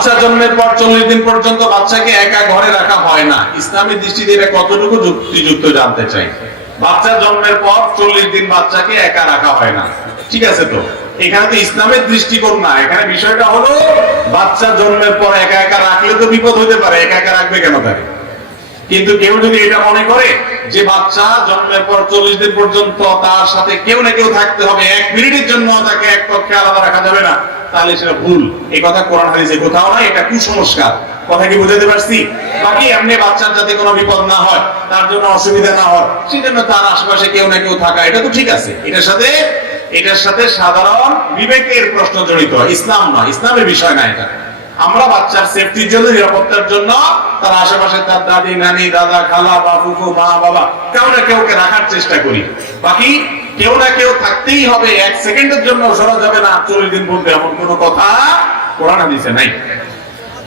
বাচ্চা জন্মের পর 40 দিন পর্যন্ত বাচ্চাকে একা ঘরে রাখা হয় না। ইসলামের দৃষ্টিতে এটা কতটুকু যুক্তিযুক্ত জানতে চাই। বাচ্চা জন্মের পর 40 দিন বাচ্চাকে একা রাখা হয় না, ঠিক আছে? তো এখানে তো ইসলামের দৃষ্টিকোণ না, এখানে বিষয়টা হলো বাচ্চা জন্মের পর একা একা রাখলে তো বিপদ হতে পারে, একা একা রাখবে কেন তাকে? কিন্তু কেউ যদি এটা মনে করে যে বাচ্চা জন্মের পর 40 দিন পর্যন্ত তার সাথে কেউ না কেউ থাকতে হবে, 1 মিনিটের জন্য তাকে এক কক্ষে আলাদা রাখা যাবে না, তাহলে সেটা ভুল। এই কথা কোরআন হাদিসে কোথাও নাই, এটা কুসংস্কার। কথা কি বুঝাতে পারছি? বাকি এমনি বাচ্চার যাতে কোনো বিপদ না হয়, তার জন্য অসুবিধা না হয়, সেজন্য তার আশেপাশে কেউ না কেউ থাকা, এটা তো ঠিক আছে। এটার সাথে সাধারণ বিবেকের প্রশ্ন জড়িত, ইসলাম নয়, ইসলামের বিষয় না এটা। আমরা বাচ্চার সেফটির জন্য, নিরাপত্তার জন্য তার আশেপাশে তার দাদি, নানি, দাদা, খালা বা ফুফু, মা, বাবা কেউ না কেউকে রাখার চেষ্টা করি। বাকি কেউ না কেউ থাকতেই হবে, 1 সেকেন্ডের জন্য সরা যাবে না 40 দিন বলতে, এমন কোনো কথা কোরআন হাদিসে নাই।